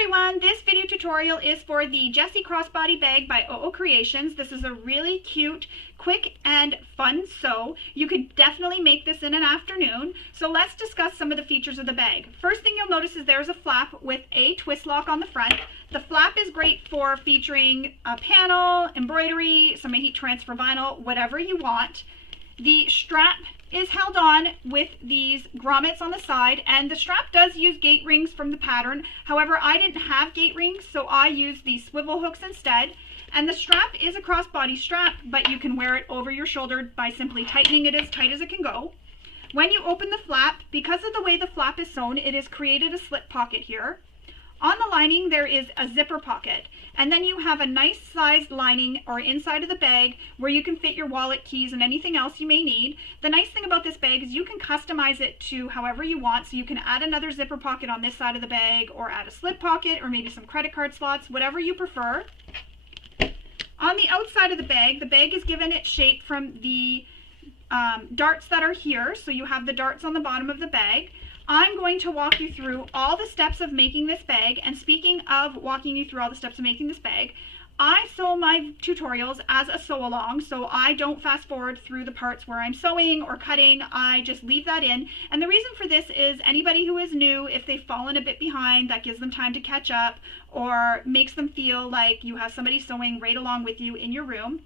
everyone, this video tutorial is for the Jessie Crossbody bag by Uhoh Creations. This is a really cute, quick, and fun sew. You could definitely make this in an afternoon. So let's discuss some of the features of the bag. First thing you'll notice is there's a flap with a twist lock on the front. The flap is great for featuring a panel, embroidery, some heat transfer vinyl, whatever you want. The strap is held on with these grommets on the side, and the strap does use gate rings from the pattern. However, I didn't have gate rings, so I used these swivel hooks instead. And the strap is a crossbody strap, but you can wear it over your shoulder by simply tightening it as tight as it can go. When you open the flap, because of the way the flap is sewn, it has created a slip pocket here. On the lining, there is a zipper pocket, and then you have a nice sized lining or inside of the bag where you can fit your wallet, keys, and anything else you may need. The nice thing about this bag is you can customize it to however you want, so you can add another zipper pocket on this side of the bag, or add a slip pocket, or maybe some credit card slots, whatever you prefer. On the outside of the bag is given its shape from the darts that are here, so you have the darts on the bottom of the bag. I'm going to walk you through all the steps of making this bag, and speaking of walking you through all the steps of making this bag, I sew my tutorials as a sew along, so I don't fast forward through the parts where I'm sewing or cutting. I just leave that in. And the reason for this is anybody who is new, if they've fallen a bit behind, that gives them time to catch up or makes them feel like you have somebody sewing right along with you in your room.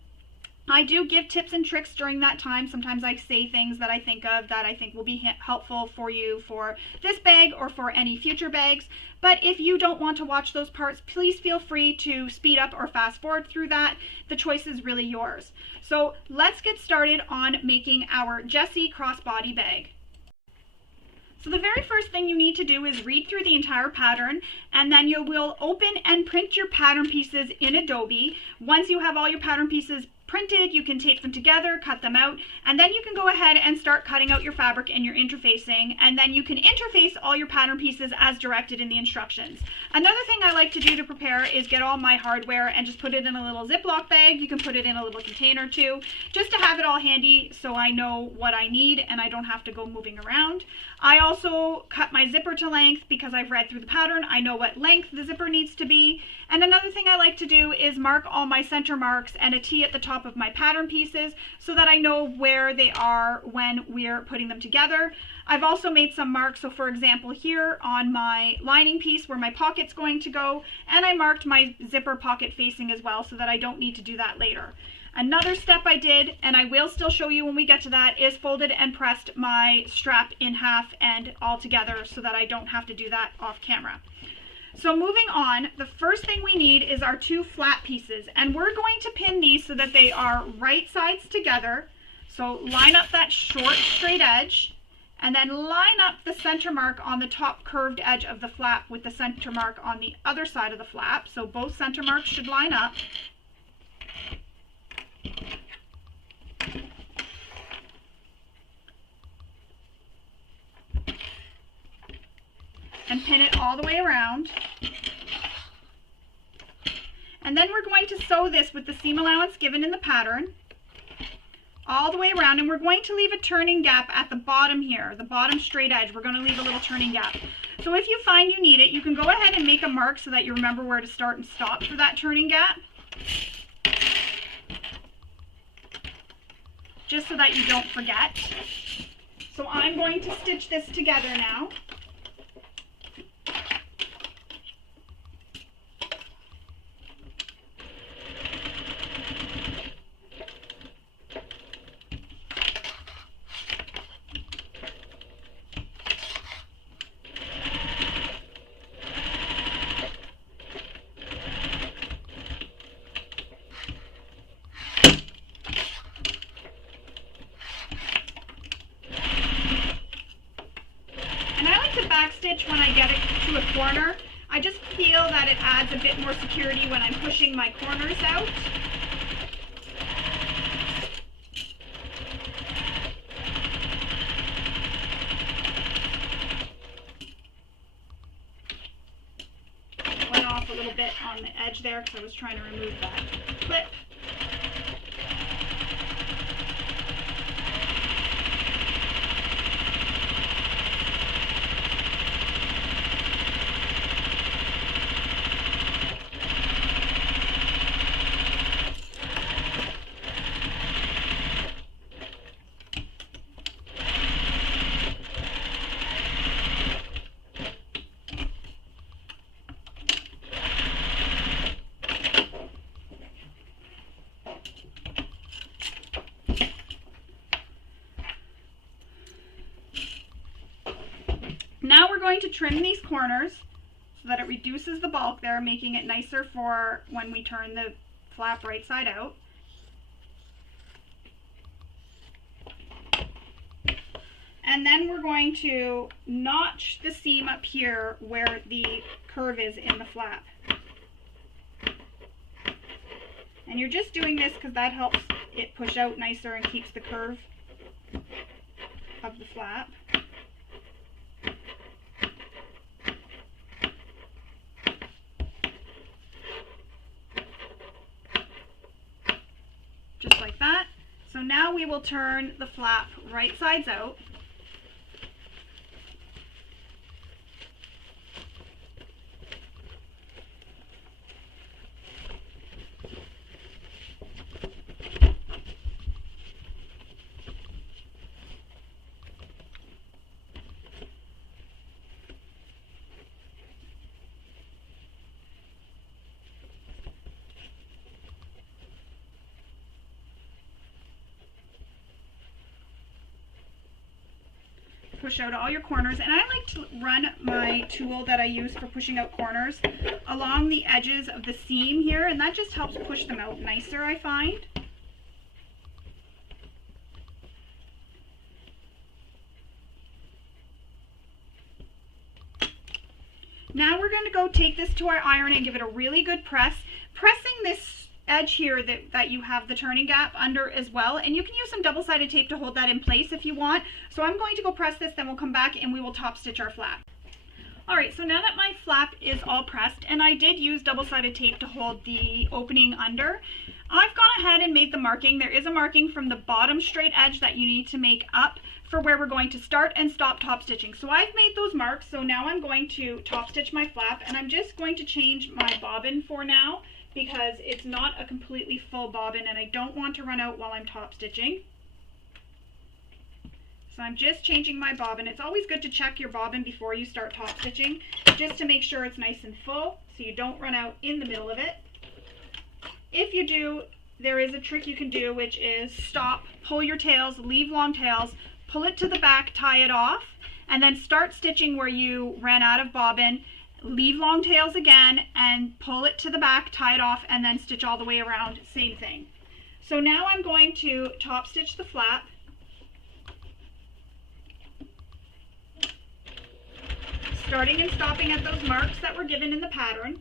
I do give tips and tricks during that time. Sometimes I say things that I think of that I think will be helpful for you for this bag or for any future bags. But if you don't want to watch those parts, please feel free to speed up or fast forward through that. The choice is really yours. So let's get started on making our Jessie crossbody bag. So the very first thing you need to do is read through the entire pattern, and then you will open and print your pattern pieces in Adobe. Once you have all your pattern pieces printed, you can tape them together, cut them out, and then you can go ahead and start cutting out your fabric and your interfacing, and then you can interface all your pattern pieces as directed in the instructions. Another thing I like to do to prepare is get all my hardware and just put it in a little Ziploc bag. You can put it in a little container too, just to have it all handy so I know what I need and I don't have to go moving around. I also cut my zipper to length because I've read through the pattern. I know what length the zipper needs to be. And another thing I like to do is mark all my center marks and a T at the top of my pattern pieces so that I know where they are when we're putting them together. I've also made some marks, so for example here on my lining piece where my pocket's going to go, and I marked my zipper pocket facing as well so that I don't need to do that later. Another step I did, and I will still show you when we get to that, is folded and pressed my strap in half and all together so that I don't have to do that off camera. So moving on, the first thing we need is our two flat pieces, and we're going to pin these so that they are right sides together. So line up that short straight edge, and then line up the center mark on the top curved edge of the flap with the center mark on the other side of the flap. So both center marks should line up. And pin it all the way around. And then we're going to sew this with the seam allowance given in the pattern all the way around, and we're going to leave a turning gap at the bottom here, the bottom straight edge. We're going to leave a little turning gap. So if you find you need it, you can go ahead and make a mark so that you remember where to start and stop for that turning gap, just so that you don't forget. So I'm going to stitch this together now. Backstitch when I get it to a corner. I just feel that it adds a bit more security when I'm pushing my corners out. Went off a little bit on the edge there because I was trying to remove that clip. to trim these corners so that it reduces the bulk there, making it nicer for when we turn the flap right side out. And then we're going to notch the seam up here where the curve is in the flap. And you're just doing this because that helps it push out nicer and keeps the curve of the flap. Just like that. So now we will turn the flap right sides out. Push out all your corners, and I like to run my tool that I use for pushing out corners along the edges of the seam here, and that just helps push them out nicer, I find. Now we're going to go take this to our iron and give it a really good press, pressing this edge here that you have the turning gap under as well, and you can use some double-sided tape to hold that in place if you want. So I'm going to go press this, then we'll come back and we will top stitch our flap. Alright, so now that my flap is all pressed, and I did use double-sided tape to hold the opening under, I've gone ahead and made the marking. There is a marking from the bottom straight edge that you need to make up for where we're going to start and stop top stitching. So I've made those marks, so now I'm going to top stitch my flap, and I'm just going to change my bobbin for now, because it's not a completely full bobbin and I don't want to run out while I'm top stitching. So I'm just changing my bobbin. It's always good to check your bobbin before you start top stitching, just to make sure it's nice and full so you don't run out in the middle of it. If you do, there is a trick you can do, which is stop, pull your tails, leave long tails, pull it to the back, tie it off, and then start stitching where you ran out of bobbin. Leave long tails again and pull it to the back, tie it off, and then stitch all the way around, same thing. So now I'm going to top stitch the flap. Starting and stopping at those marks that were given in the pattern.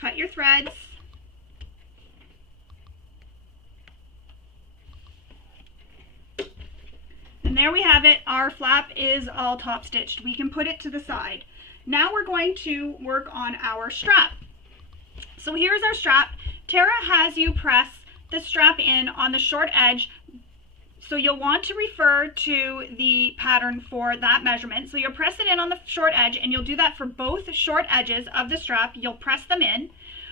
Cut your threads. And there we have it. Our flap is all top stitched. We can put it to the side. Now we're going to work on our strap. So here's our strap. Tara has you press the strap in on the short edge. So you'll want to refer to the pattern for that measurement. So you'll press it in on the short edge, and you'll do that for both short edges of the strap. You'll press them in.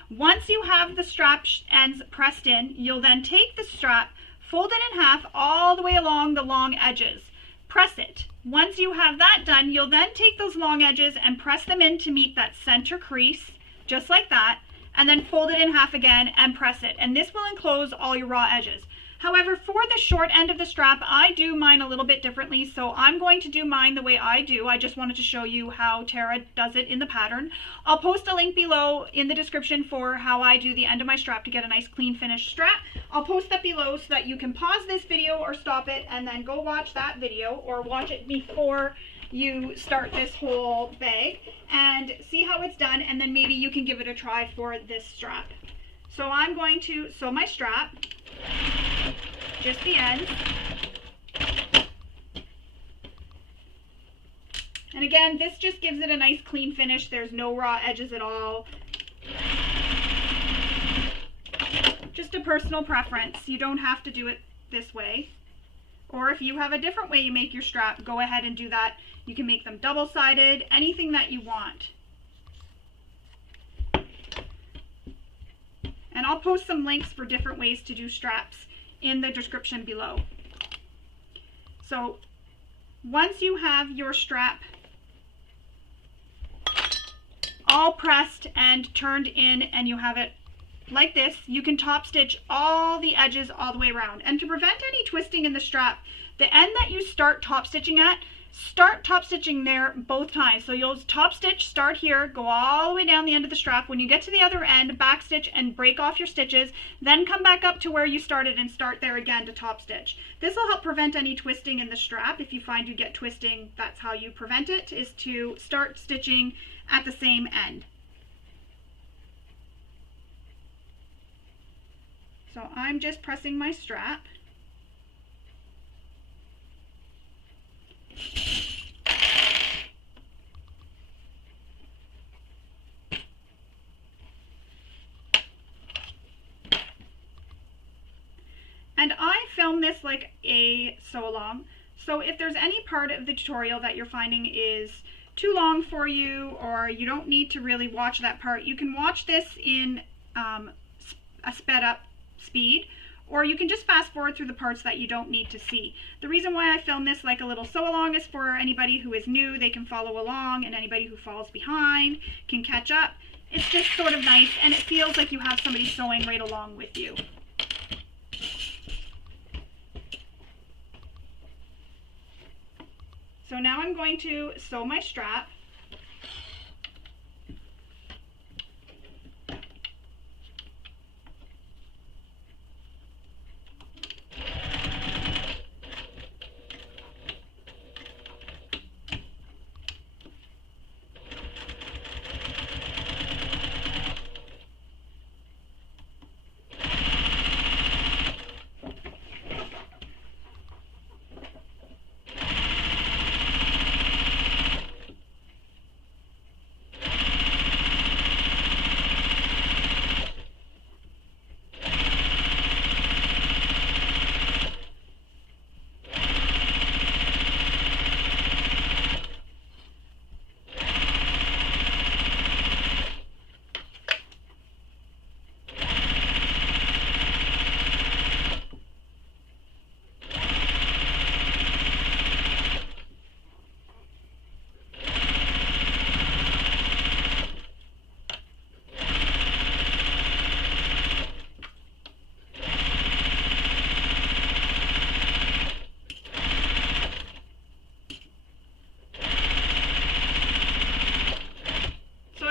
Once you have the strap ends pressed in, you'll then take the strap, fold it in half all the way along the long edges. Press it. Once you have that done, you'll then take those long edges and press them in to meet that center crease, just like that, and then fold it in half again and press it. And this will enclose all your raw edges. However, for the short end of the strap, I do mine a little bit differently, so I'm going to do mine the way I do. I just wanted to show you how Tara does it in the pattern. I'll post a link below in the description for how I do the end of my strap to get a nice clean finished strap. I'll post that below so that you can pause this video or stop it and then go watch that video, or watch it before you start this whole bag and see how it's done, and then maybe you can give it a try for this strap. So I'm going to sew my strap, just the ends. And again, this just gives it a nice clean finish. There's no raw edges at all. Just a personal preference. You don't have to do it this way. Or if you have a different way you make your strap, go ahead and do that. You can make them double-sided, anything that you want. And I'll post some links for different ways to do straps in the description below. So once you have your strap all pressed and turned in and you have it like this, you can top stitch all the edges all the way around. And to prevent any twisting in the strap, the end that you start top stitching at, start top stitching there both times. So you'll top stitch, start here, go all the way down the end of the strap. When you get to the other end, back stitch and break off your stitches, then come back up to where you started and start there again to top stitch. This will help prevent any twisting in the strap. If you find you get twisting, that's how you prevent it, is to start stitching at the same end. So I'm just pressing my strap. And I film this like a sew along. So if there's any part of the tutorial that you're finding is too long for you, or you don't need to really watch that part, you can watch this in a sped up speed, or you can just fast forward through the parts that you don't need to see. The reason why I film this like a little sew along is for anybody who is new, they can follow along, and anybody who falls behind can catch up. It's just sort of nice, and it feels like you have somebody sewing right along with you. So now I'm going to sew my strap.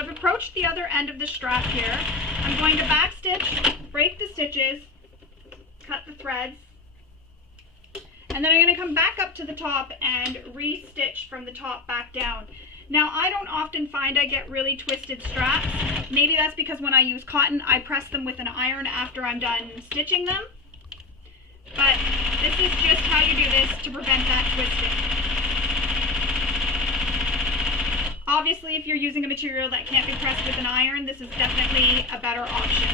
Approach the other end of the strap here. I'm going to back stitch, break the stitches, cut the threads, and then I'm going to come back up to the top and re-stitch from the top back down. Now, I don't often find I get really twisted straps. Maybe that's because when I use cotton, I press them with an iron after I'm done stitching them. But this is just how you do this to prevent that twisting. Obviously, if you're using a material that can't be pressed with an iron, this is definitely a better option.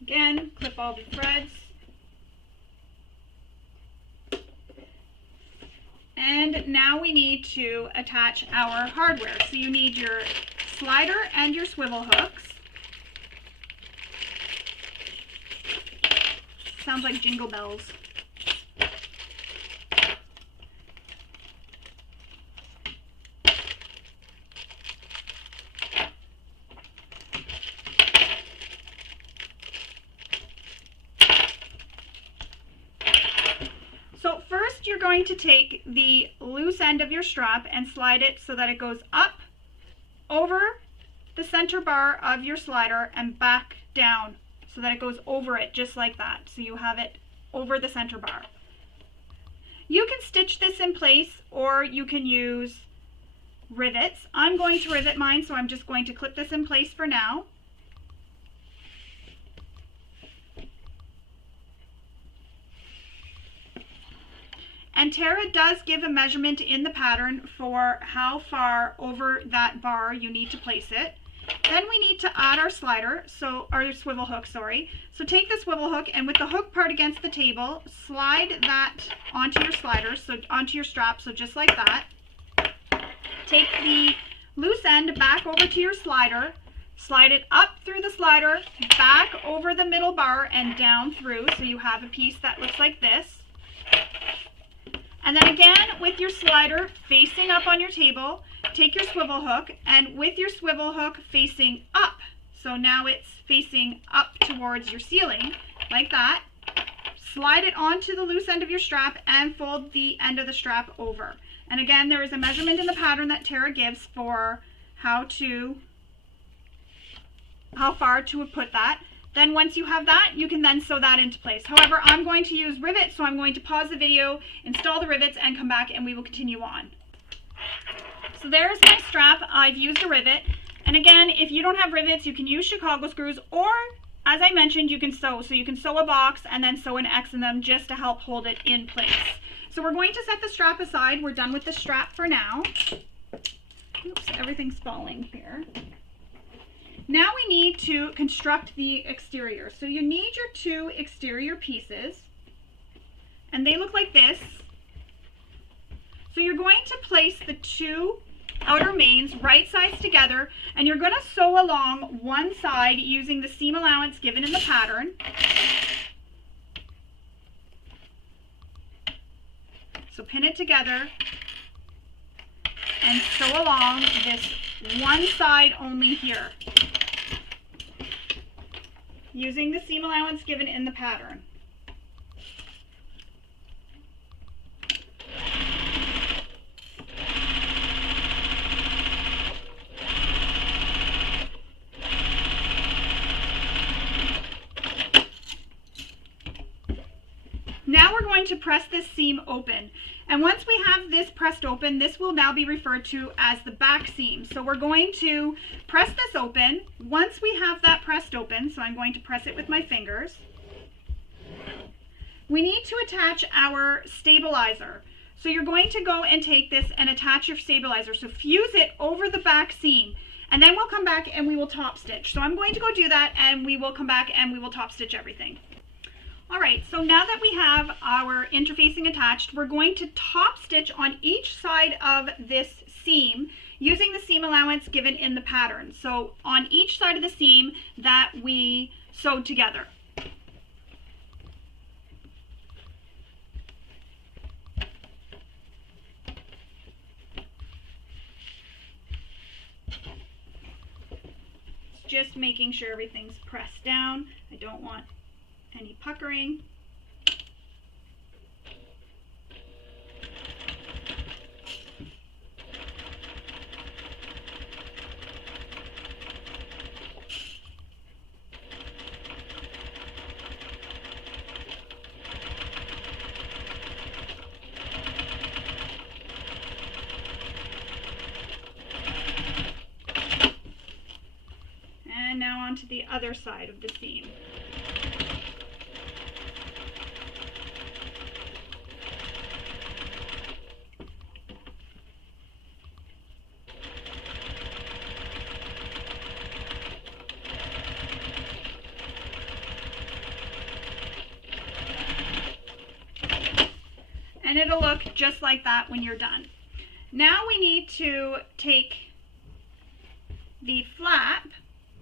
Again, clip all the threads. And now we need to attach our hardware. So you need your slider and your swivel hooks. Sounds like jingle bells. So first you're going to take the loose end of your strap and slide it so that it goes up over the center bar of your slider and back down so that it goes over it just like that. So you have it over the center bar. You can stitch this in place, or you can use rivets. I'm going to rivet mine, so I'm just going to clip this in place for now. And Tara does give a measurement in the pattern for how far over that bar you need to place it. Then we need to add our slider, or swivel hook, sorry. So take the swivel hook, and with the hook part against the table, slide that onto your slider, so onto your strap, so just like that. Take the loose end back over to your slider, slide it up through the slider, back over the middle bar, and down through, so you have a piece that looks like this. And then again, with your slider facing up on your table, take your swivel hook, and with your swivel hook facing up, so now it's facing up towards your ceiling, like that, slide it onto the loose end of your strap and fold the end of the strap over. And again, there is a measurement in the pattern that Tara gives for how far to put that. Then once you have that, you can then sew that into place. However, I'm going to use rivets, so I'm going to pause the video, install the rivets, and come back and we will continue on. So there's my strap. I've used a rivet. And again, if you don't have rivets, you can use Chicago screws, or as I mentioned, you can sew. So you can sew a box and then sew an X in them just to help hold it in place. So we're going to set the strap aside. We're done with the strap for now. Oops, everything's falling here. Now we need to construct the exterior. So you need your two exterior pieces, and they look like this. So you're going to place the two outer mains right sides together, and you're going to sew along one side using the seam allowance given in the pattern. So pin it together and sew along this one side only here, using the seam allowance given in the pattern. Now we're going to press this seam open. And once we have this pressed open, this will now be referred to as the back seam. So we're going to press this open. Once we have that pressed open, so I'm going to press it with my fingers, we need to attach our stabilizer. So you're going to go and take this and attach your stabilizer. So fuse it over the back seam, and then we'll come back and we will top stitch. So I'm going to go do that, and we will come back and we will top stitch everything. All right, so now that we have our interfacing attached, we're going to top stitch on each side of this seam using the seam allowance given in the pattern. So on each side of the seam that we sewed together. Just making sure everything's pressed down. I don't want any puckering. And now onto the other side of the seam. And it'll look just like that when you're done. Now we need to take the flap.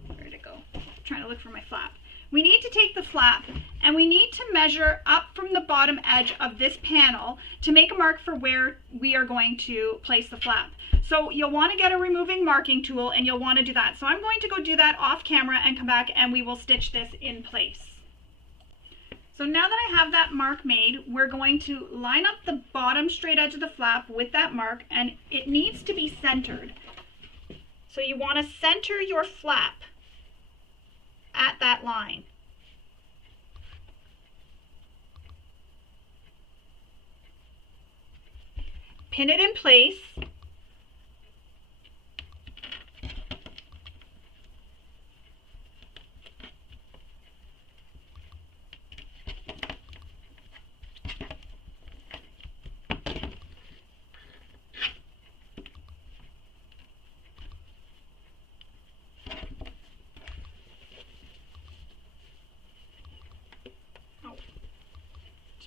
Where'd it go? I'm trying to look for my flap. We need to take the flap and we need to measure up from the bottom edge of this panel to make a mark for where we are going to place the flap. So you'll want to get a removing marking tool, and you'll want to do that. So I'm going to go do that off camera and come back and we will stitch this in place. So now that I have that mark made, we're going to line up the bottom straight edge of the flap with that mark, and it needs to be centered. So you want to center your flap at that line. pin it in place.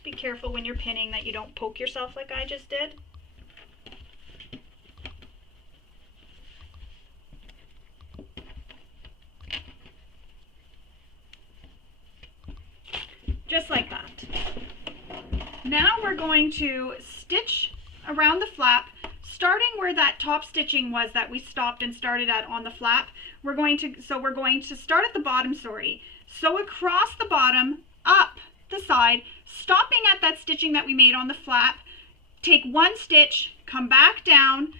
Be careful when you're pinning that you don't poke yourself like I just did. Just like that. Now we're going to stitch around the flap, starting where that top stitching was that we stopped and started at on the flap. We're going to start at the bottom, sew across the bottom, up the side, stopping at that stitching that we made on the flap. Take one stitch, come back down,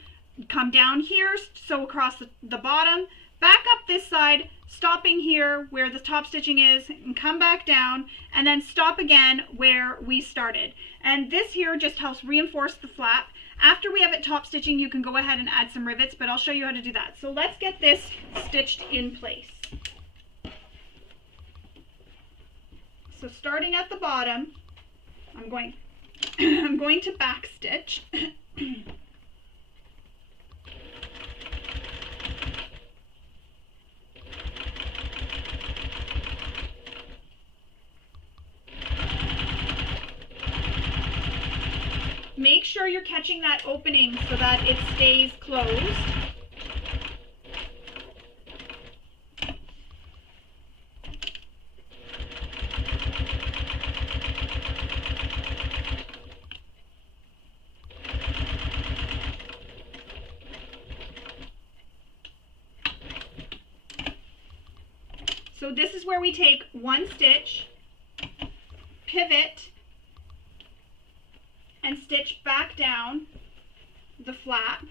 come down here, sew across the bottom, back up this side, stopping here where the top stitching is, and come back down, and then stop again where we started. And this here just helps reinforce the flap. After we have it top stitching, you can go ahead and add some rivets, but I'll show you how to do that. So let's get this stitched in place. So starting at the bottom, I'm going to back stitch. Make sure you're catching that opening so that it stays closed. So this is where we take one stitch, pivot, and stitch back down the flap.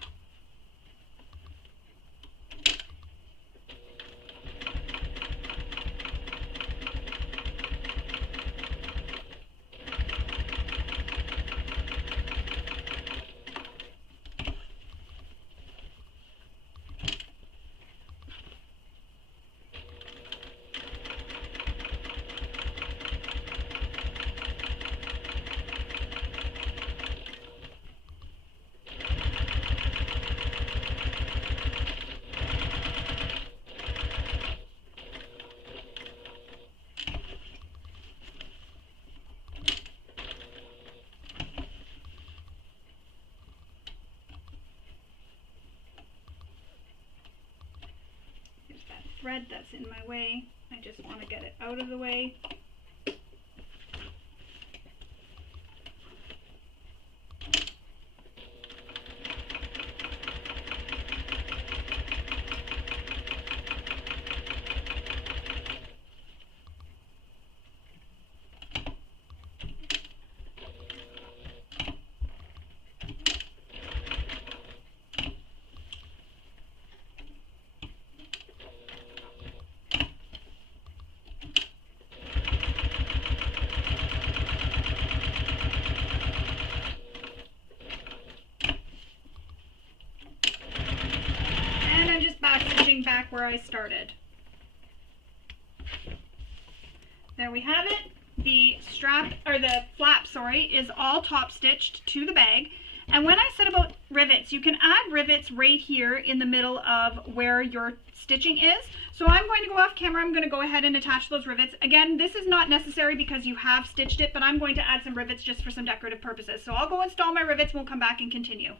Thread that's in my way. I just want to get it out of the way. Back where I started. There we have it. The strap, or the flap, sorry, is all top stitched to the bag. And when I said about rivets, you can add rivets right here in the middle of where your stitching is. So I'm going to go off camera. I'm going to go ahead and attach those rivets. Again, this is not necessary because you have stitched it, but I'm going to add some rivets just for some decorative purposes. So I'll go install my rivets. We'll come back and continue.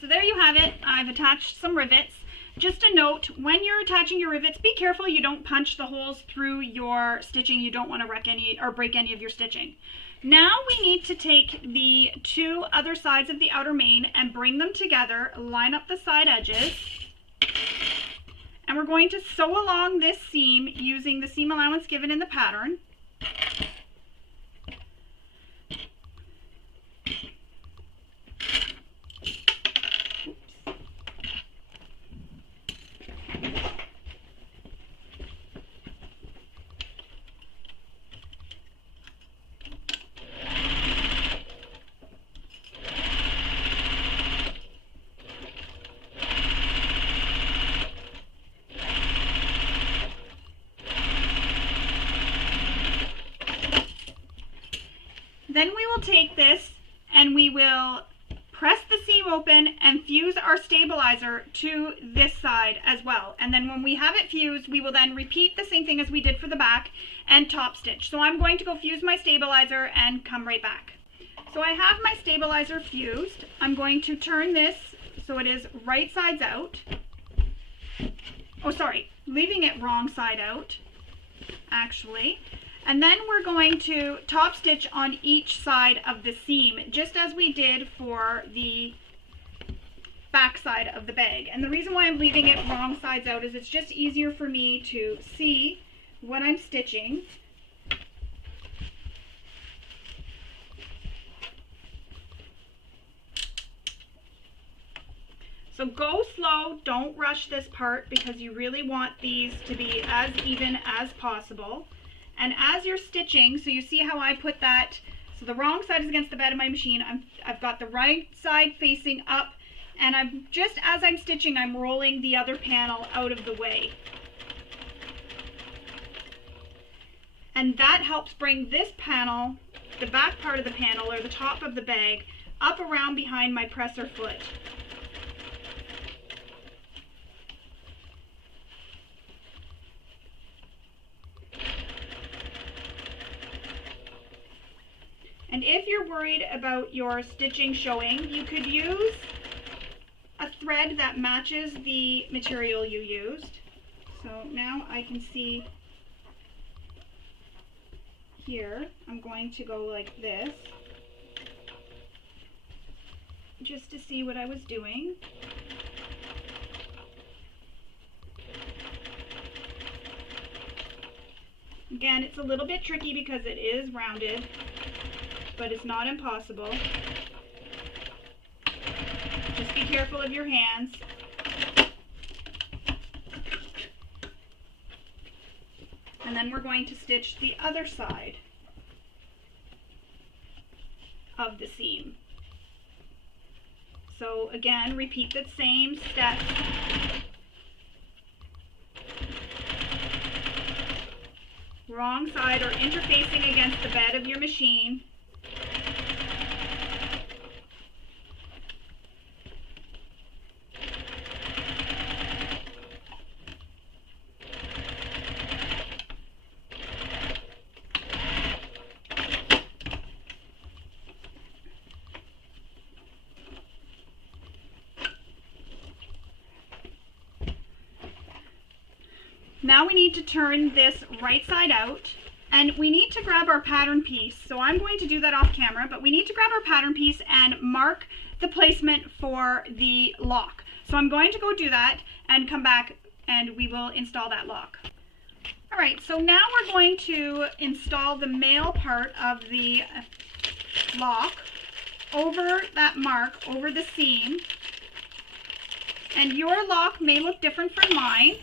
So there you have it. I've attached some rivets. Just a note, when you're attaching your rivets, be careful you don't punch the holes through your stitching. You don't want to wreck any or break any of your stitching. Now we need to take the two other sides of the outer main and bring them together, line up the side edges, and we're going to sew along this seam using the seam allowance given in the pattern. Then we will take this and we will press the seam open and fuse our stabilizer to this side as well. And then when we have it fused, we will then repeat the same thing as we did for the back and top stitch. So I'm going to go fuse my stabilizer and come right back. So I have my stabilizer fused. I'm going to turn this so it is right sides out. Oh, sorry, leaving it wrong side out, actually. And then we're going to top stitch on each side of the seam, just as we did for the back side of the bag. And the reason why I'm leaving it wrong sides out is it's just easier for me to see what I'm stitching. So go slow, don't rush this part because you really want these to be as even as possible. And as you're stitching, so you see how I put that, so the wrong side is against the bed of my machine, I've got the right side facing up, and I'm just as I'm stitching, I'm rolling the other panel out of the way. And that helps bring this panel, the back part of the panel or the top of the bag, up around behind my presser foot. And if you're worried about your stitching showing, you could use a thread that matches the material you used. So now I can see here, I'm going to go like this, just to see what I was doing. Again, it's a little bit tricky because it is rounded, but it's not impossible. Just be careful of your hands. And then we're going to stitch the other side of the seam. So again, repeat the same steps. Wrong side or interfacing against the bed of your machine. Now we need to turn this right side out, and we need to grab our pattern piece. So I'm going to do that off camera, but we need to grab our pattern piece and mark the placement for the lock. So I'm going to go do that and come back and we will install that lock. All right, so now we're going to install the male part of the lock over that mark, over the seam. And your lock may look different from mine.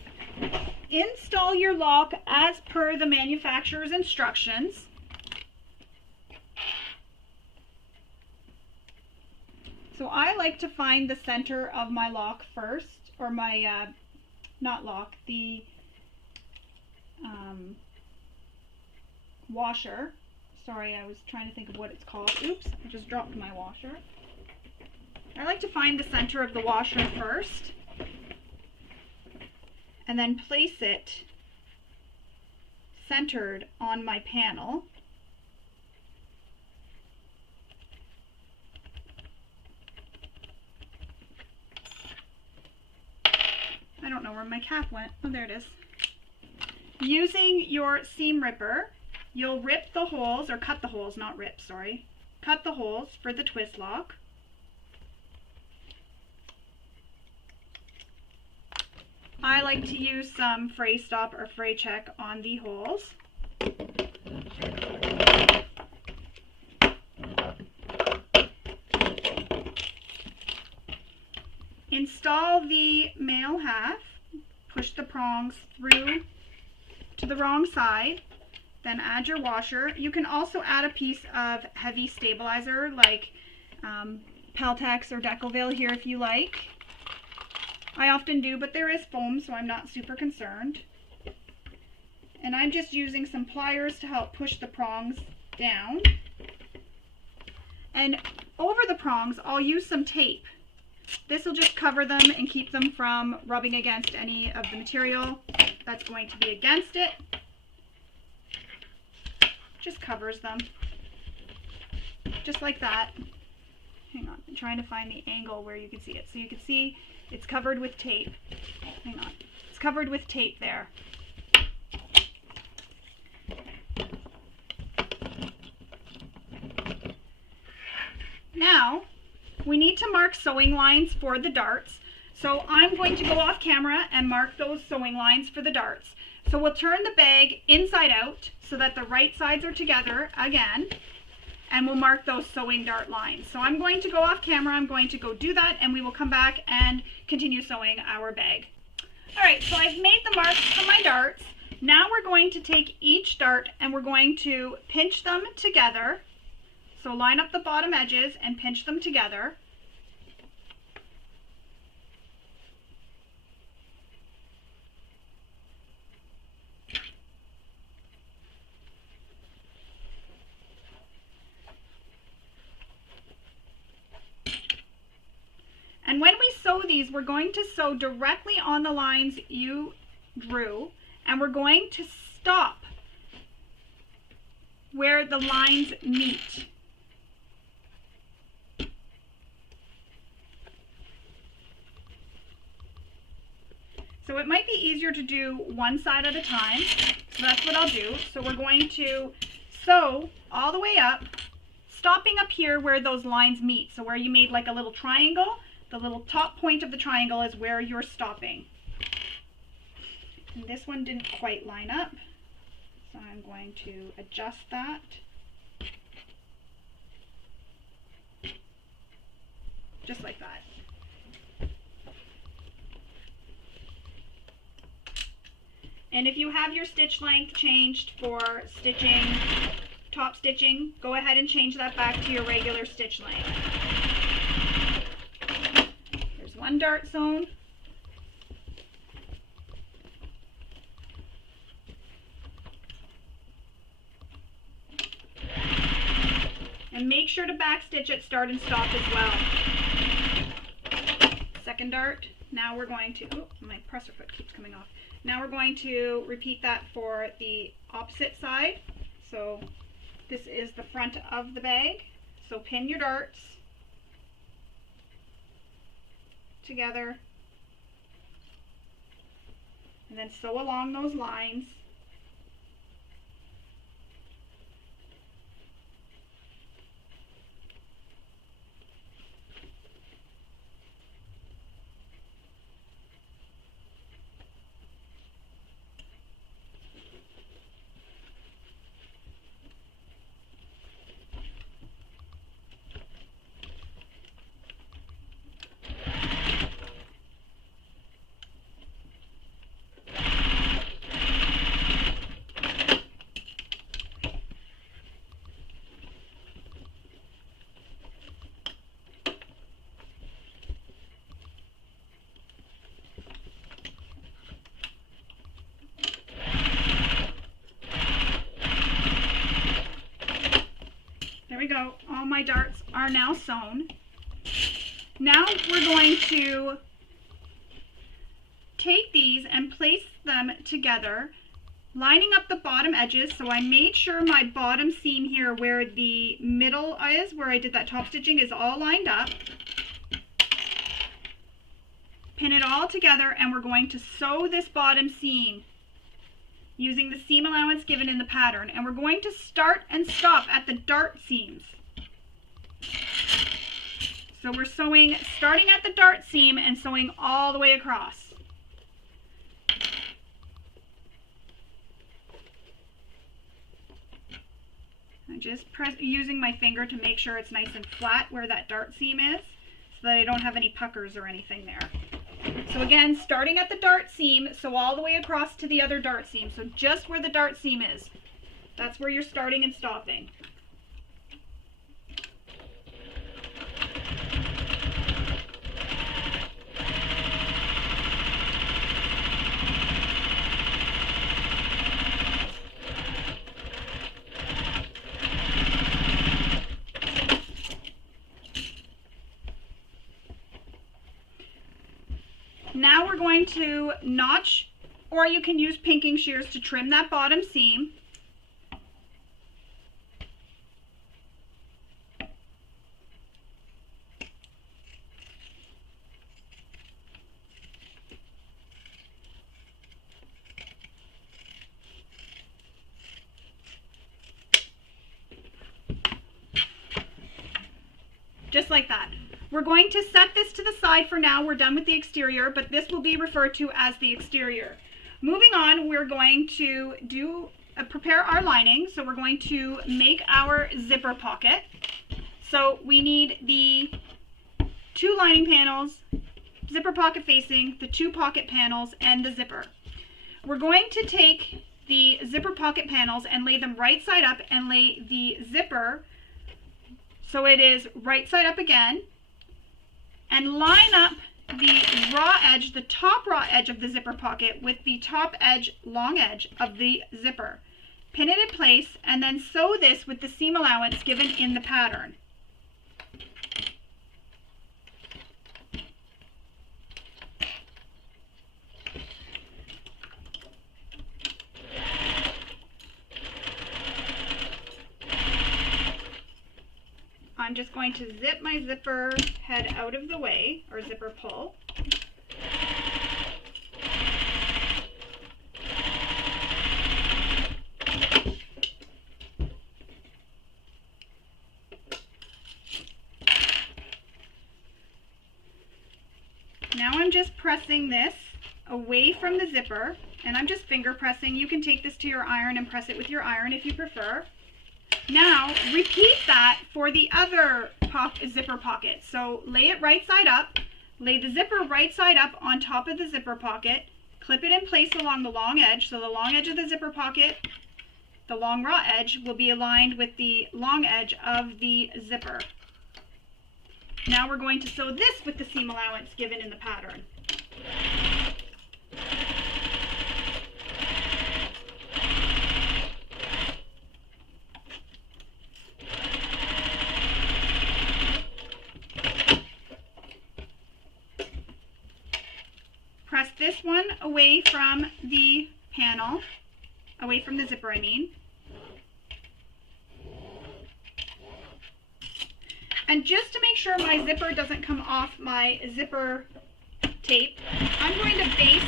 Install your lock as per the manufacturer's instructions. So I like to find the center of my lock first, or my, not lock, the washer. Sorry, I was trying to think of what it's called. Oops, I just dropped my washer. I like to find the center of the washer first, and then place it centered on my panel. I don't know where my cap went. Oh, there it is. Using your seam ripper, you'll rip the holes, or cut the holes, not rip, sorry. Cut the holes for the twist lock. I like to use some fray stop or fray check on the holes. Install the male half, push the prongs through to the wrong side, then add your washer. You can also add a piece of heavy stabilizer like Peltex or Decoville here if you like. I often do, but there is foam, so I'm not super concerned. And I'm just using some pliers to help push the prongs down. And over the prongs, I'll use some tape. This will just cover them and keep them from rubbing against any of the material that's going to be against it. Just covers them. Just like that. Hang on, I'm trying to find the angle where you can see it. So you can see it's covered with tape. Hang on. It's covered with tape there. Now, we need to mark sewing lines for the darts. So I'm going to go off camera and mark those sewing lines for the darts. So we'll turn the bag inside out so that the right sides are together again, and we'll mark those sewing dart lines. So I'm going to go off camera, I'm going to go do that, and we will come back and continue sewing our bag. All right, so I've made the marks for my darts. Now we're going to take each dart and we're going to pinch them together. So line up the bottom edges and pinch them together. And when we sew these, we're going to sew directly on the lines you drew, and we're going to stop where the lines meet. So it might be easier to do one side at a time, so that's what I'll do. So we're going to sew all the way up, stopping up here where those lines meet. So where you made like a little triangle, the little top point of the triangle is where you're stopping. And this one didn't quite line up, so I'm going to adjust that. Just like that. And if you have your stitch length changed for stitching, top stitching, go ahead and change that back to your regular stitch length. There's one dart sewn. And make sure to back stitch at start and stop as well. Second dart. Now we're going to, oh, my presser foot keeps coming off. Now we're going to repeat that for the opposite side. So this is the front of the bag. So pin your darts together and then sew along those lines. There we go. All my darts are now sewn. Now we're going to take these and place them together, lining up the bottom edges. So I made sure my bottom seam here where the middle is, where I did that top stitching, is all lined up. Pin it all together and we're going to sew this bottom seam using the seam allowance given in the pattern, and we're going to start and stop at the dart seams. So we're sewing, starting at the dart seam and sewing all the way across. I'm just using my finger to make sure it's nice and flat where that dart seam is, so that I don't have any puckers or anything there. So again, starting at the dart seam, sew all the way across to the other dart seam. So just where the dart seam is, that's where you're starting and stopping. going to notch, or you can use pinking shears to trim that bottom seam. Just like that. We're going to set this to the side for now. We're done with the exterior, but this will be referred to as the exterior. Moving on, we're going to prepare our lining. So we're going to make our zipper pocket. So we need the 2 lining panels, zipper pocket facing, the 2 pocket panels, and the zipper. We're going to take the zipper pocket panels and lay them right side up and lay the zipper so it is right side up again, and line up the raw edge, the top raw edge of the zipper pocket with the top edge, long edge of the zipper. Pin it in place and then sew this with the seam allowance given in the pattern. I'm just going to zip my zipper head out of the way, or zipper pull. Now I'm just pressing this away from the zipper, and I'm just finger pressing. You can take this to your iron and press it with your iron if you prefer. Now, repeat that for the other zipper pocket. So lay it right side up, lay the zipper right side up on top of the zipper pocket, clip it in place along the long edge. So the long edge of the zipper pocket, the long raw edge, will be aligned with the long edge of the zipper. Now we're going to sew this with the seam allowance given in the pattern. Press this one away from the panel, away from the zipper, I mean. And just to make sure my zipper doesn't come off my zipper tape, I'm going to baste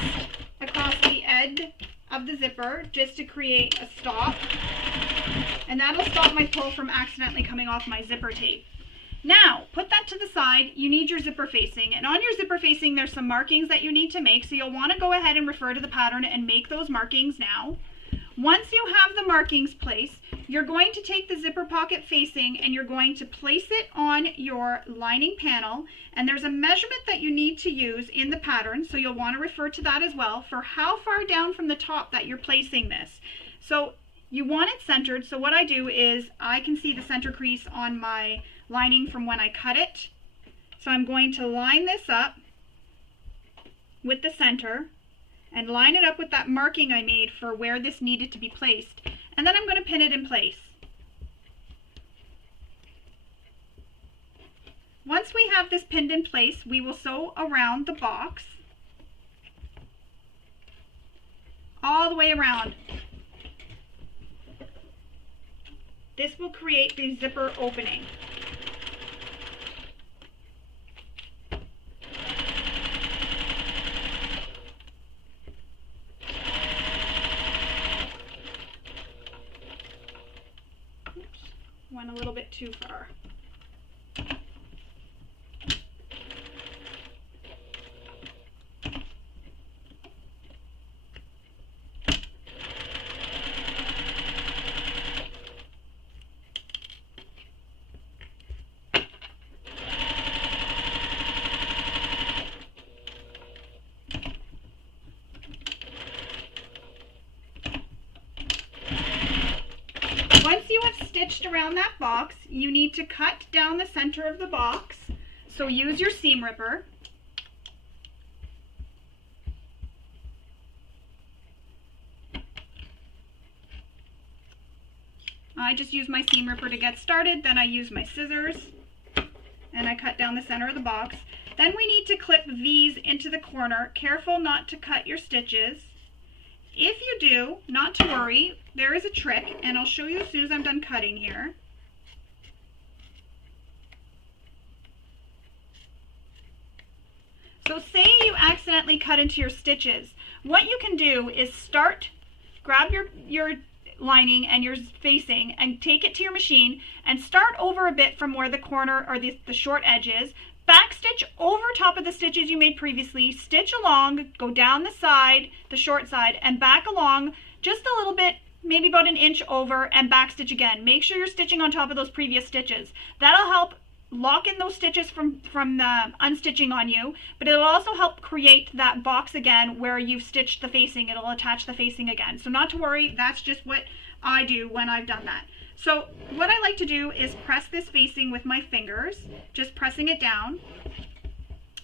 across the edge of the zipper just to create a stop. And that'll stop my pull from accidentally coming off my zipper tape. Now, put that to the side. You need your zipper facing, and on your zipper facing there's some markings that you need to make, so you'll want to go ahead and refer to the pattern and make those markings now. Once you have the markings placed, you're going to take the zipper pocket facing and you're going to place it on your lining panel, and there's a measurement that you need to use in the pattern, so you'll want to refer to that as well for how far down from the top that you're placing this. So you want it centered, so what I do is I can see the center crease on my lining from when I cut it. So I'm going to line this up with the center and line it up with that marking I made for where this needed to be placed. And then I'm going to pin it in place. Once we have this pinned in place, we will sew around the box all the way around. This will create the zipper opening. Went a little bit too far. Once you have stitched around that box, you need to cut down the center of the box. So use your seam ripper. I just use my seam ripper to get started, then I use my scissors and I cut down the center of the box. Then we need to clip these into the corner. Careful not to cut your stitches. If you do, not to worry, there is a trick, and I'll show you as soon as I'm done cutting here. So say you accidentally cut into your stitches. What you can do is grab your lining and your facing and take it to your machine and start over a bit from where the corner or the short edge is. Backstitch over top of the stitches you made previously, stitch along, go down the side, the short side, and back along just a little bit, maybe about an inch over, and backstitch again. Make sure you're stitching on top of those previous stitches. That'll help lock in those stitches from the unstitching on you, but it'll also help create that box again where you've stitched the facing. It'll attach the facing again. So not to worry, that's just what I do when I've done that. So what I like to do is press this facing with my fingers, just pressing it down.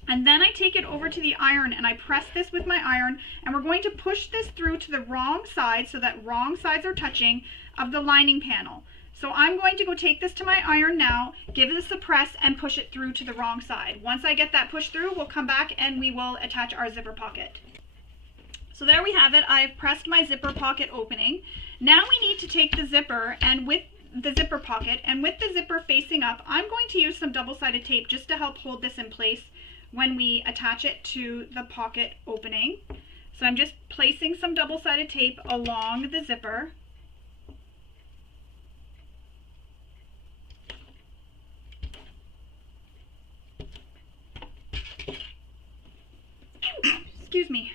And then I take it over to the iron and I press this with my iron, and we're going to push this through to the wrong side so that wrong sides are touching of the lining panel. So I'm going to go take this to my iron now, give this a press, and push it through to the wrong side. Once I get that pushed through, we'll come back and we will attach our zipper pocket. So there we have it. I've pressed my zipper pocket opening. Now we need to take the zipper and with the zipper pocket and with the zipper facing up, I'm going to use some double-sided tape just to help hold this in place when we attach it to the pocket opening. So I'm just placing some double-sided tape along the zipper. Excuse me.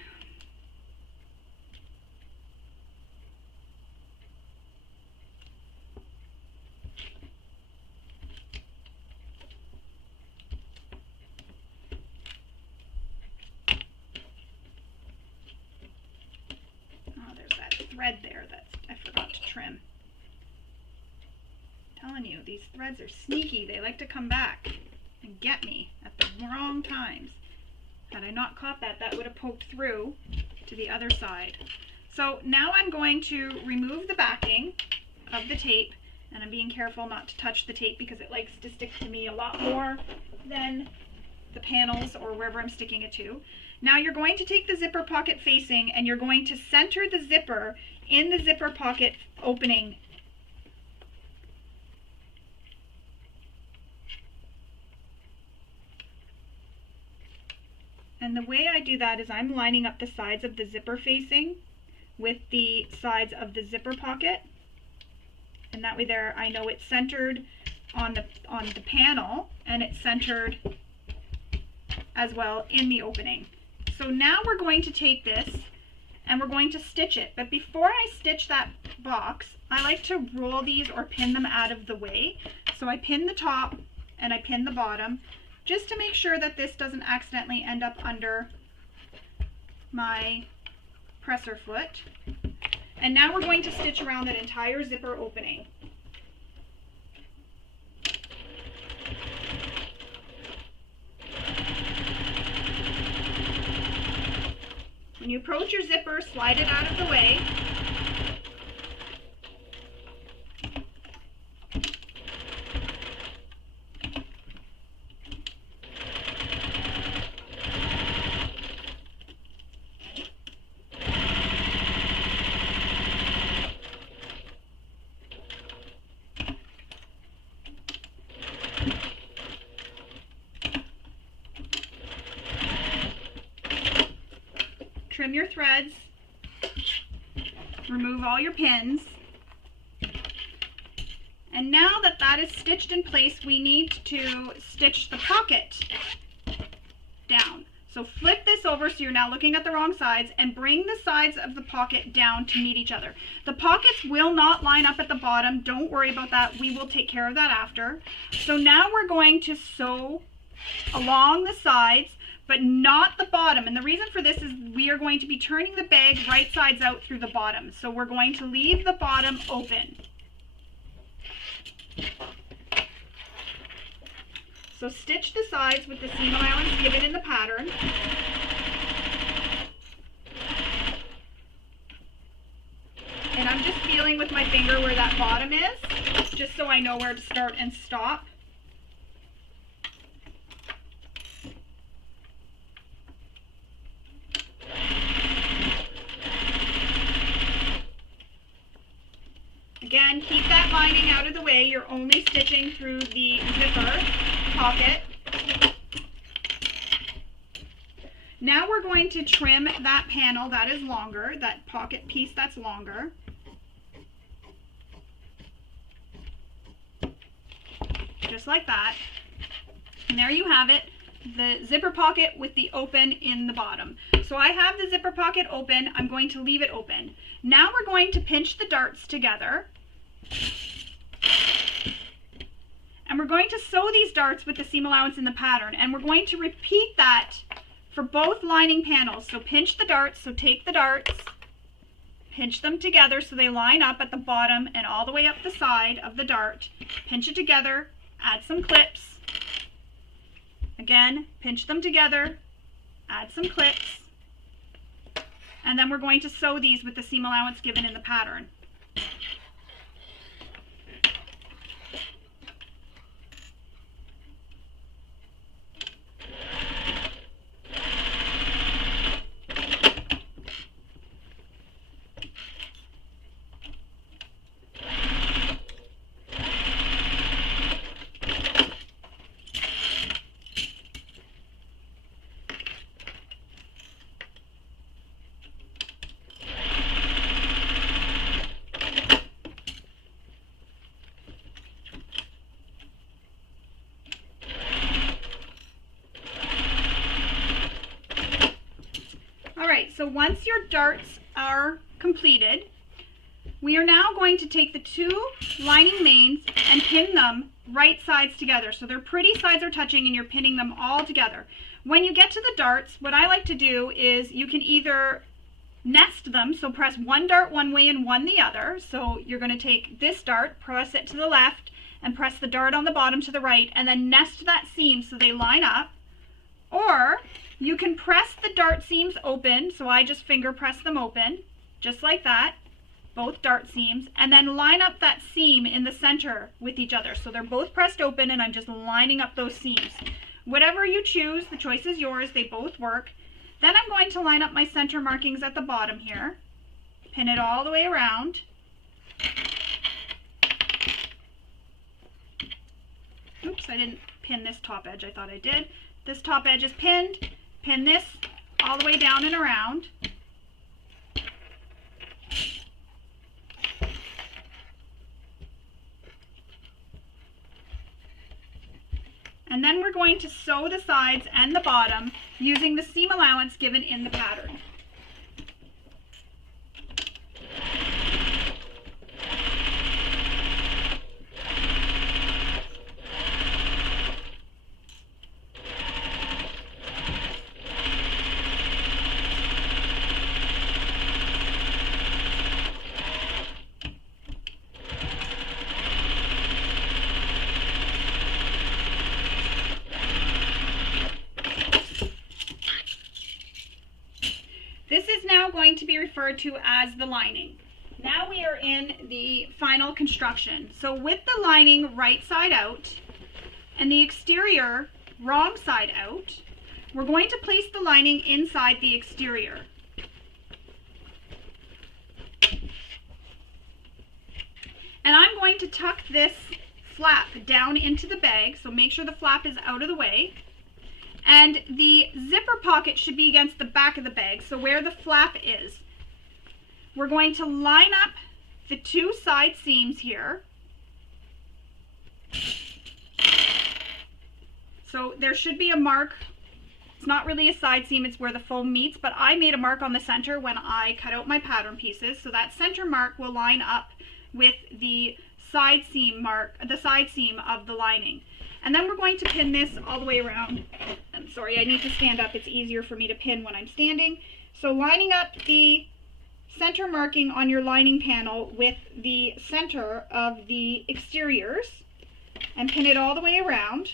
Oh, there's that thread there that I forgot to trim. I'm telling you, these threads are sneaky. They like to come back and get me at the wrong times. Had I not caught that, that would have poked through to the other side. So now I'm going to remove the backing of the tape, and I'm being careful not to touch the tape because it likes to stick to me a lot more than the panels or wherever I'm sticking it to. Now you're going to take the zipper pocket facing and you're going to center the zipper in the zipper pocket opening. And the way I do that is I'm lining up the sides of the zipper facing with the sides of the zipper pocket. And that way there I know it's centered on the panel and it's centered as well in the opening. So now we're going to take this and we're going to stitch it. But before I stitch that box, I like to roll these or pin them out of the way. So I pin the top and I pin the bottom, just to make sure that this doesn't accidentally end up under my presser foot. And now we're going to stitch around that entire zipper opening. When you approach your zipper, slide it out of the way. Trim your threads, remove all your pins, and now that that is stitched in place, we need to stitch the pocket down. So flip this over so you're now looking at the wrong sides and bring the sides of the pocket down to meet each other. The pockets will not line up at the bottom. Don't worry about that. We will take care of that after. So now we're going to sew along the sides, but not the bottom. And the reason for this is we are going to be turning the bag right sides out through the bottom. So we're going to leave the bottom open. So stitch the sides with the seam allowance given in the pattern. And I'm just feeling with my finger where that bottom is, just so I know where to start and stop. Again, keep that lining out of the way. You're only stitching through the zipper pocket. Now we're going to trim that panel that is longer, that pocket piece that's longer. Just like that. And there you have it, the zipper pocket with the open in the bottom. So I have the zipper pocket open. I'm going to leave it open. Now we're going to pinch the darts together. And we're going to sew these darts with the seam allowance in the pattern. And we're going to repeat that for both lining panels. So pinch the darts, so take the darts, pinch them together so they line up at the bottom and all the way up the side of the dart. Pinch it together, add some clips. Again, pinch them together, add some clips, and then we're going to sew these with the seam allowance given in the pattern. So once your darts are completed, we are now going to take the two lining mains and pin them right sides together. So their pretty sides are touching and you're pinning them all together. When you get to the darts, what I like to do is you can either nest them, so press one dart one way and one the other. So you're going to take this dart, press it to the left, and press the dart on the bottom to the right, and then nest that seam so they line up. Or you can press the dart seams open, so I just finger press them open, just like that, both dart seams, and then line up that seam in the center with each other. So they're both pressed open and I'm just lining up those seams. Whatever you choose, the choice is yours, they both work. Then I'm going to line up my center markings at the bottom here, pin it all the way around. Oops, I didn't pin this top edge, I thought I did. This top edge is pinned. Pin this all the way down and around. And then we're going to sew the sides and the bottom using the seam allowance given in the pattern. This is now going to be referred to as the lining. Now we are in the final construction. So with the lining right side out and the exterior wrong side out, we're going to place the lining inside the exterior. And I'm going to tuck this flap down into the bag, so make sure the flap is out of the way. And the zipper pocket should be against the back of the bag, so where the flap is. We're going to line up the two side seams here. So there should be a mark. It's not really a side seam, it's where the foam meets, but I made a mark on the center when I cut out my pattern pieces, so that center mark will line up with the side seam mark, the side seam of the lining. And then we're going to pin this all the way around. I'm sorry, I need to stand up. It's easier for me to pin when I'm standing. So lining up the center marking on your lining panel with the center of the exteriors and pin it all the way around.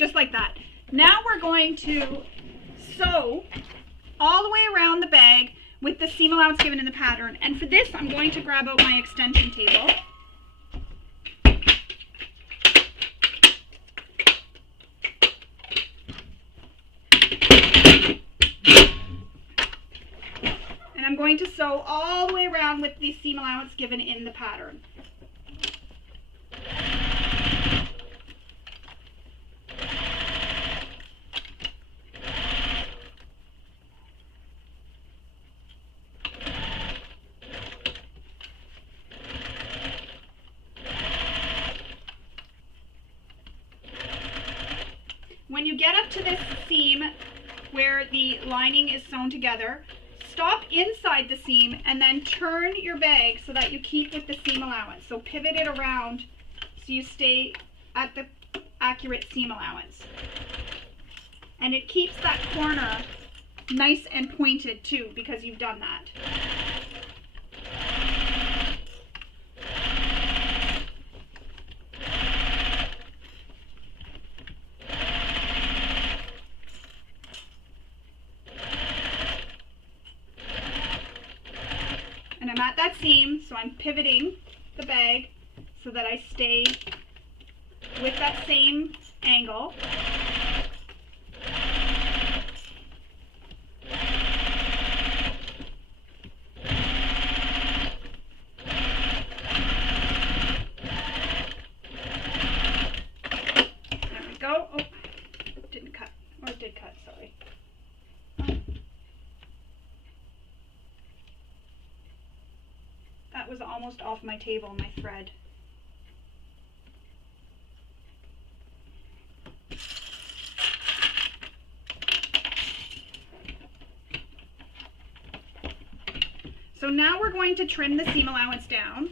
just like that. Now we're going to sew all the way around the bag with the seam allowance given in the pattern. And for this, I'm going to grab out my extension table. And I'm going to sew all the way around with the seam allowance given in the pattern. When you get up to this seam where the lining is sewn together, stop inside the seam and then turn your bag so that you keep with the seam allowance. So pivot it around so you stay at the accurate seam allowance. And it keeps that corner nice and pointed too because you've done that. And I'm at that seam, so I'm pivoting the bag so that I stay with that same angle. There we go. Oh, didn't cut, or it did cut, sorry. That was almost off my table, my thread. So now we're going to trim the seam allowance down,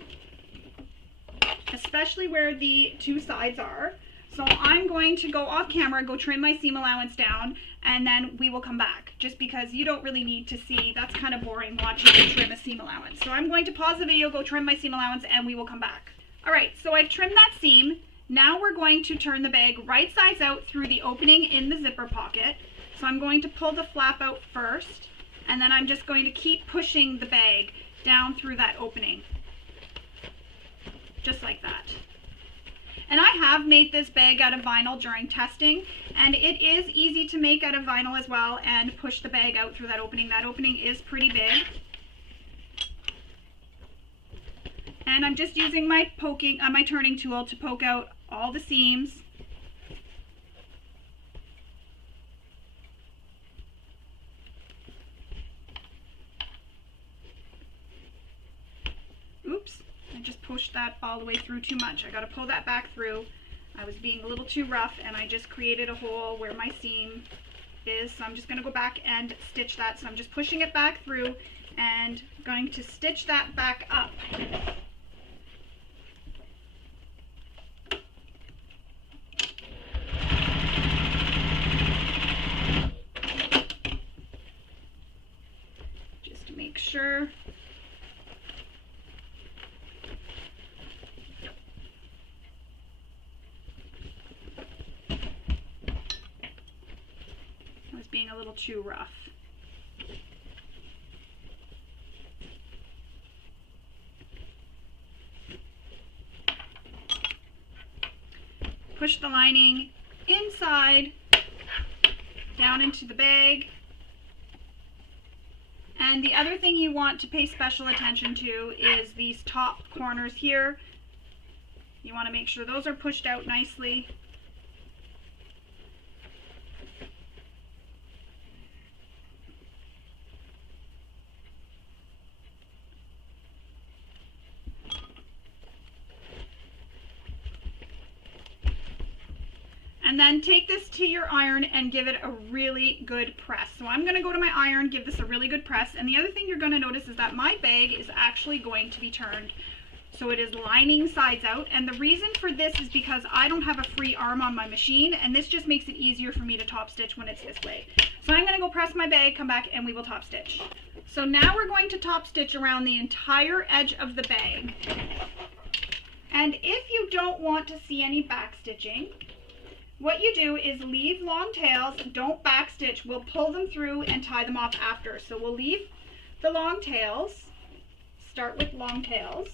especially where the two sides are. So I'm going to go off camera, go trim my seam allowance down, and then we will come back, just because you don't really need to see. That's kind of boring watching me trim a seam allowance. So I'm going to pause the video, go trim my seam allowance, and we will come back. All right, so I've trimmed that seam. Now we're going to turn the bag right sides out through the opening in the zipper pocket. So I'm going to pull the flap out first, and then I'm just going to keep pushing the bag down through that opening, just like that. And I have made this bag out of vinyl during testing, and it is easy to make out of vinyl as well and push the bag out through that opening. That opening is pretty big. And I'm just using my my turning tool to poke out all the seams. Oops. I just pushed that all the way through too much. I got to pull that back through. I was being a little too rough and I just created a hole where my seam is. So I'm just going to go back and stitch that. So I'm just pushing it back through and going to stitch that back up. Just to make sure. Being a little too rough. Push the lining inside, down into the bag. And the other thing you want to pay special attention to is these top corners here. You want to make sure those are pushed out nicely. And then take this to your iron and give it a really good press. So I'm going to go to my iron, give this a really good press. And the other thing you're going to notice is that my bag is actually going to be turned. So it is lining sides out. And the reason for this is because I don't have a free arm on my machine. And this just makes it easier for me to top stitch when it's this way. So I'm going to go press my bag, come back, and we will top stitch. So now we're going to top stitch around the entire edge of the bag. And if you don't want to see any back stitching, What you do is leave long tails, don't backstitch. We'll pull them through and tie them off after. So we'll leave the long tails, start with long tails.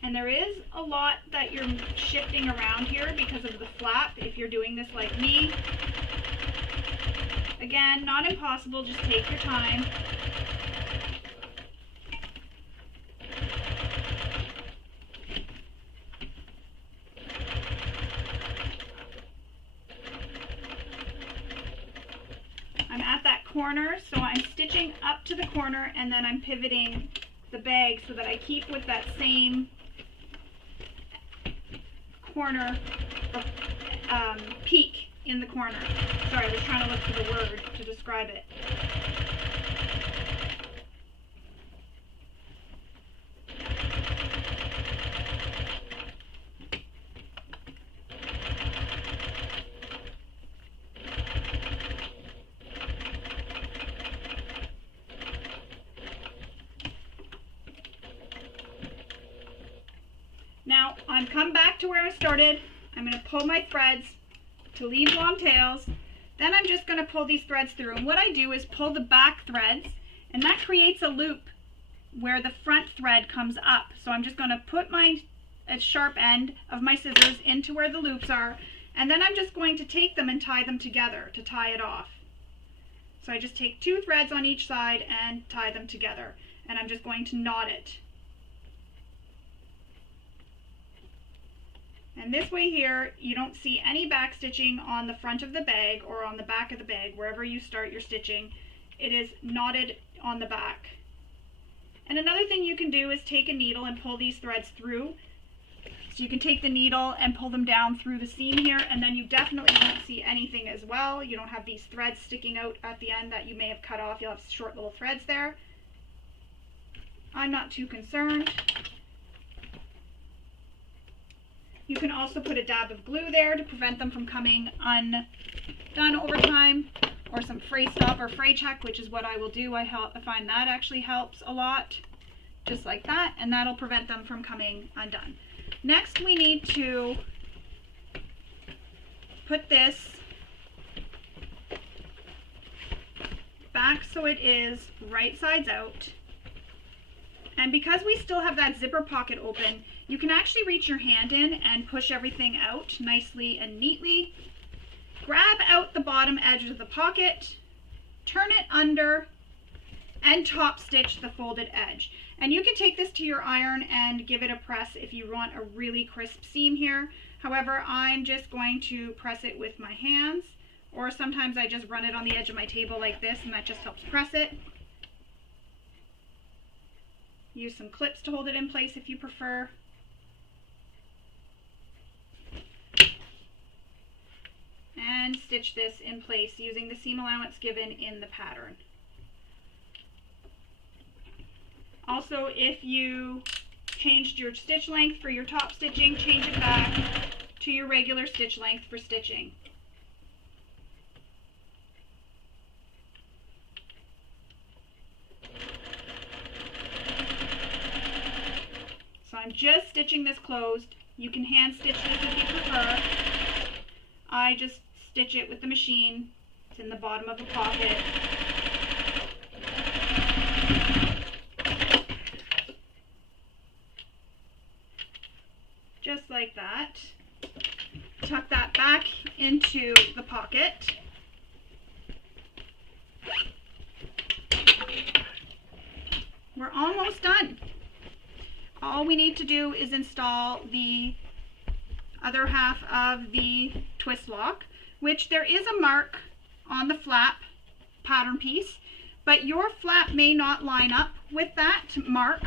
And there is a lot that you're shifting around here because of the flap if you're doing this like me. Again, not impossible, just take your time. I'm at that corner, so I'm stitching up to the corner and then I'm pivoting the bag so that I keep with that same corner peak in the corner. Sorry, I was trying to look for the word to describe it. Now, I'm come back to where I started. I'm going to pull my threads to leave long tails. Then I'm just going to pull these threads through. And what I do is pull the back threads, and that creates a loop where the front thread comes up. So I'm just going to put my sharp end of my scissors into where the loops are, and then I'm just going to take them and tie them together to tie it off. So I just take 2 threads on each side and tie them together, and I'm just going to knot it. And this way here, you don't see any back stitching on the front of the bag or on the back of the bag, wherever you start your stitching. It is knotted on the back. And another thing you can do is take a needle and pull these threads through. So you can take the needle and pull them down through the seam here, and then you definitely won't see anything as well. You don't have these threads sticking out at the end that you may have cut off. You'll have short little threads there. I'm not too concerned. You can also put a dab of glue there to prevent them from coming undone over time, or some fray stop or fray check, which is what I will do. I find that actually helps a lot, just like that, and that'll prevent them from coming undone. Next, we need to put this back so it is right sides out. And because we still have that zipper pocket open, you can actually reach your hand in and push everything out nicely and neatly. Grab out the bottom edge of the pocket, turn it under, and top stitch the folded edge. And you can take this to your iron and give it a press if you want a really crisp seam here. However, I'm just going to press it with my hands, or sometimes I just run it on the edge of my table like this, and that just helps press it. Use some clips to hold it in place if you prefer. And stitch this in place using the seam allowance given in the pattern. Also, if you changed your stitch length for your top stitching, change it back to your regular stitch length for stitching. So I'm just stitching this closed. You can hand stitch this if you prefer. I just stitch it with the machine. It's in the bottom of the pocket. Just like that. Tuck that back into the pocket. We're almost done. All we need to do is install the other half of the twist lock, which there is a mark on the flap pattern piece, but your flap may not line up with that mark.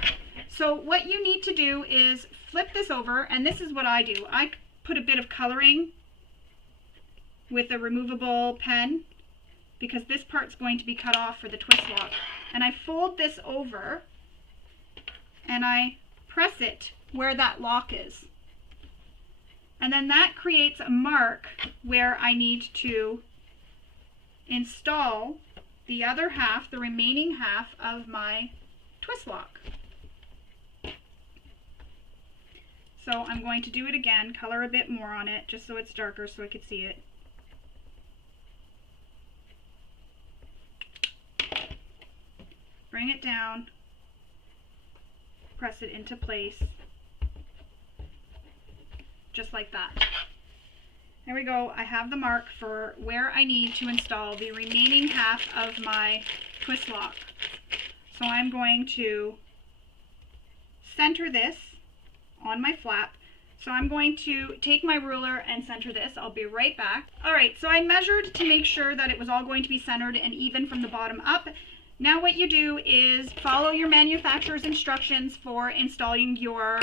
So what you need to do is flip this over, and this is what I do. I put a bit of coloring with a removable pen because this part's going to be cut off for the twist lock. And I fold this over and I press it where that lock is. And then that creates a mark where I need to install the other half, the remaining half of my twist lock. So I'm going to do it again, color a bit more on it, just so it's darker so I could see it. Bring it down, press it into place, just like that. There we go. I have the mark for where I need to install the remaining half of my twist lock. So I'm going to center this on my flap. So I'm going to take my ruler and center this. I'll be right back. Alright, so I measured to make sure that it was all going to be centered and even from the bottom up. Now what you do is follow your manufacturer's instructions for installing your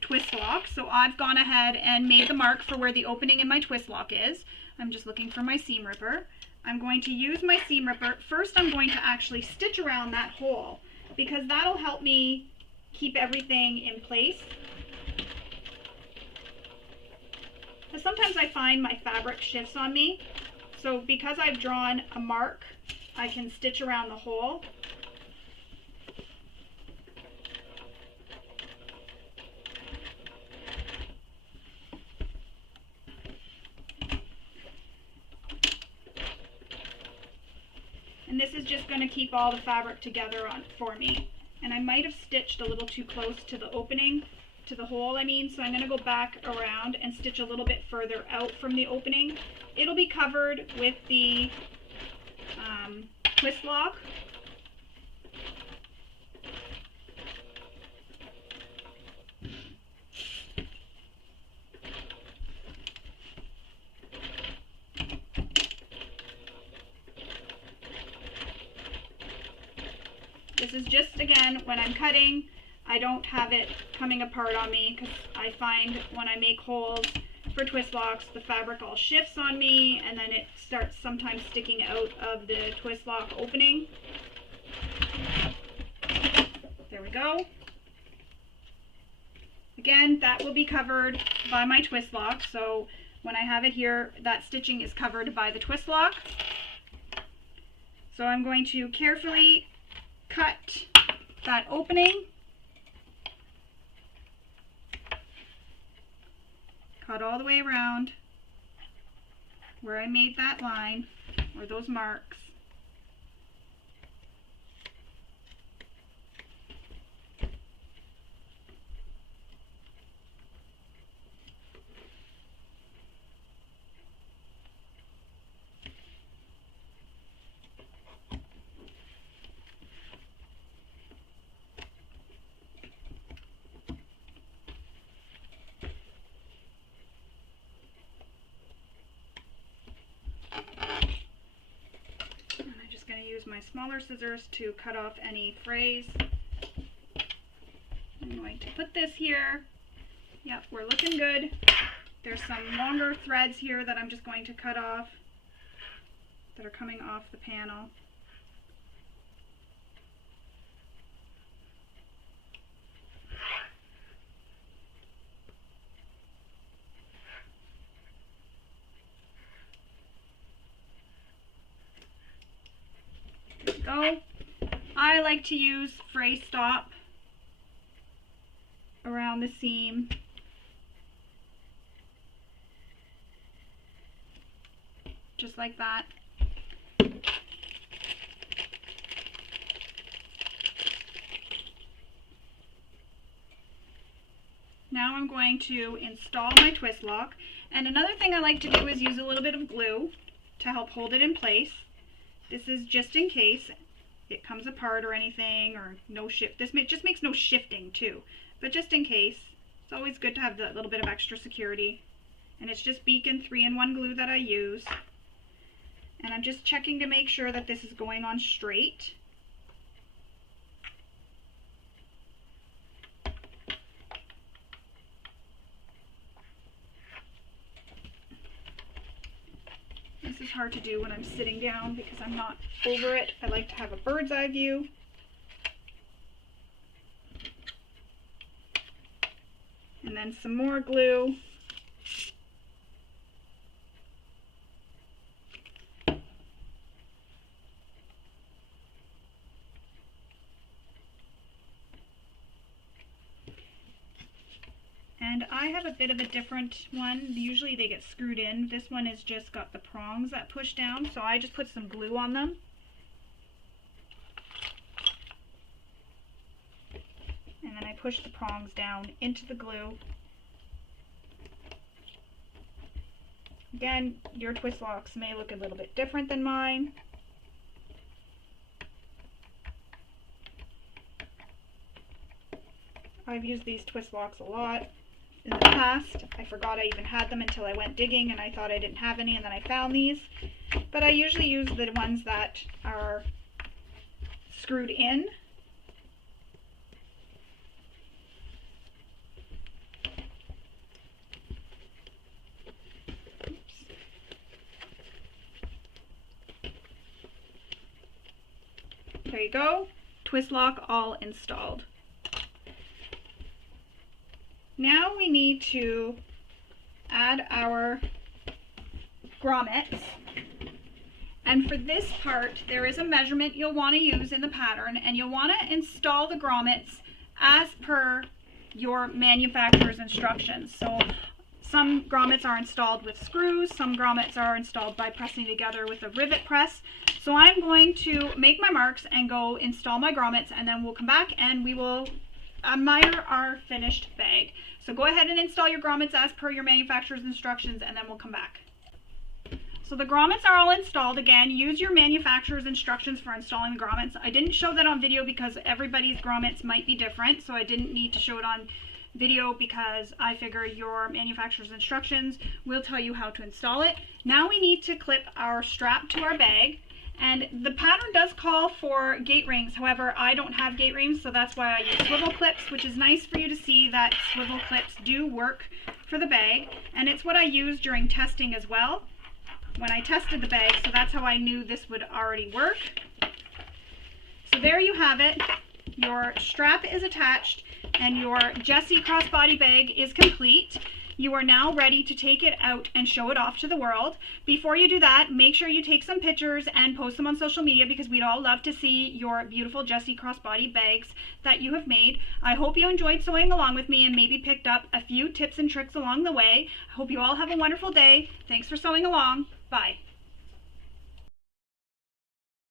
twist lock. So I've gone ahead and made the mark for where the opening in my twist lock is. I'm just looking for my seam ripper. I'm going to use my seam ripper. First I'm going to actually stitch around that hole because that'll help me keep everything in place. Because sometimes I find my fabric shifts on me. So because I've drawn a mark, I can stitch around the hole. And this is just going to keep all the fabric together for me. And I might have stitched a little too close to the opening, to the hole I mean, so I'm going to go back around and stitch a little bit further out from the opening. It'll be covered with the twist lock. This is just, again, when I'm cutting, I don't have it coming apart on me because I find when I make holes for twist locks, the fabric all shifts on me and then it starts sometimes sticking out of the twist lock opening. There we go. Again, that will be covered by my twist lock. So when I have it here, that stitching is covered by the twist lock. So I'm going to carefully cut that opening. Cut all the way around where I made that line, or those marks. Use my smaller scissors to cut off any frays. I'm going to put this here. Yep, we're looking good. There's some longer threads here that I'm just going to cut off that are coming off the panel. Go. I like to use fray stop around the seam. Just like that. Now I'm going to install my twist lock. And another thing I like to do is use a little bit of glue to help hold it in place. This is just in case it comes apart or anything, or no shift. This just makes no shifting too, but just in case, it's always good to have that little bit of extra security. And it's just Beacon 3-in-1 glue that I use. And I'm just checking to make sure that this is going on straight. This is hard to do when I'm sitting down because I'm not over it. I like to have a bird's eye view. And then some more glue. And I have a bit of a different one. Usually they get screwed in. This one has just got the prongs that push down, so I just put some glue on them. And then I push the prongs down into the glue. Again, your twist locks may look a little bit different than mine. I've used these twist locks a lot in the past. I forgot I even had them until I went digging and I thought I didn't have any, and then I found these. But I usually use the ones that are screwed in. There you go, twist lock all installed. Now we need to add our grommets. And for this part, there is a measurement you'll want to use in the pattern, and you'll want to install the grommets as per your manufacturer's instructions. So some grommets are installed with screws, some grommets are installed by pressing together with a rivet press. So I'm going to make my marks and go install my grommets, and then we'll come back and we will admire our finished bag. So go ahead and install your grommets as per your manufacturer's instructions, and then we'll come back. So the grommets are all installed. Again, use your manufacturer's instructions for installing the grommets. I didn't show that on video because everybody's grommets might be different, so I didn't need to show it on video because I figure your manufacturer's instructions will tell you how to install it. Now we need to clip our strap to our bag. And the pattern does call for gate rings. However, I don't have gate rings, so that's why I use swivel clips, which is nice for you to see that swivel clips do work for the bag. And it's what I used during testing as well when I tested the bag, so that's how I knew this would already work. So there you have it. Your strap is attached and your Jessie crossbody bag is complete. You are now ready to take it out and show it off to the world. Before you do that, make sure you take some pictures and post them on social media because we'd all love to see your beautiful Jessie crossbody bags that you have made. I hope you enjoyed sewing along with me and maybe picked up a few tips and tricks along the way. I hope you all have a wonderful day. Thanks for sewing along. Bye.